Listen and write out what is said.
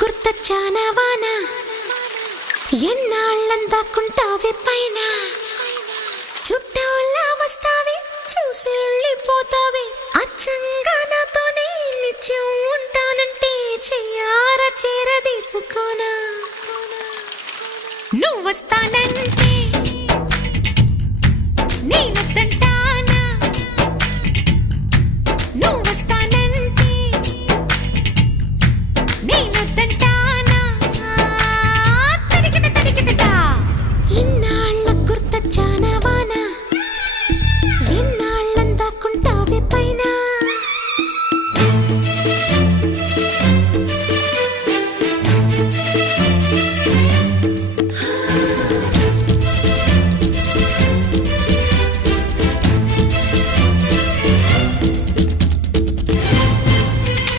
గుర్తొచ్చానా వాన ఎన్నాళ్ళందాకుంటావే పైన చుట్టూలా వస్తావే చూసి వెళ్ళిపోతావే అచ్చంగా నాతోనే నిత్యం ఉంటానంటే చెయ్యార చేరదీసుకోనా నువ్వు వస్తానంటే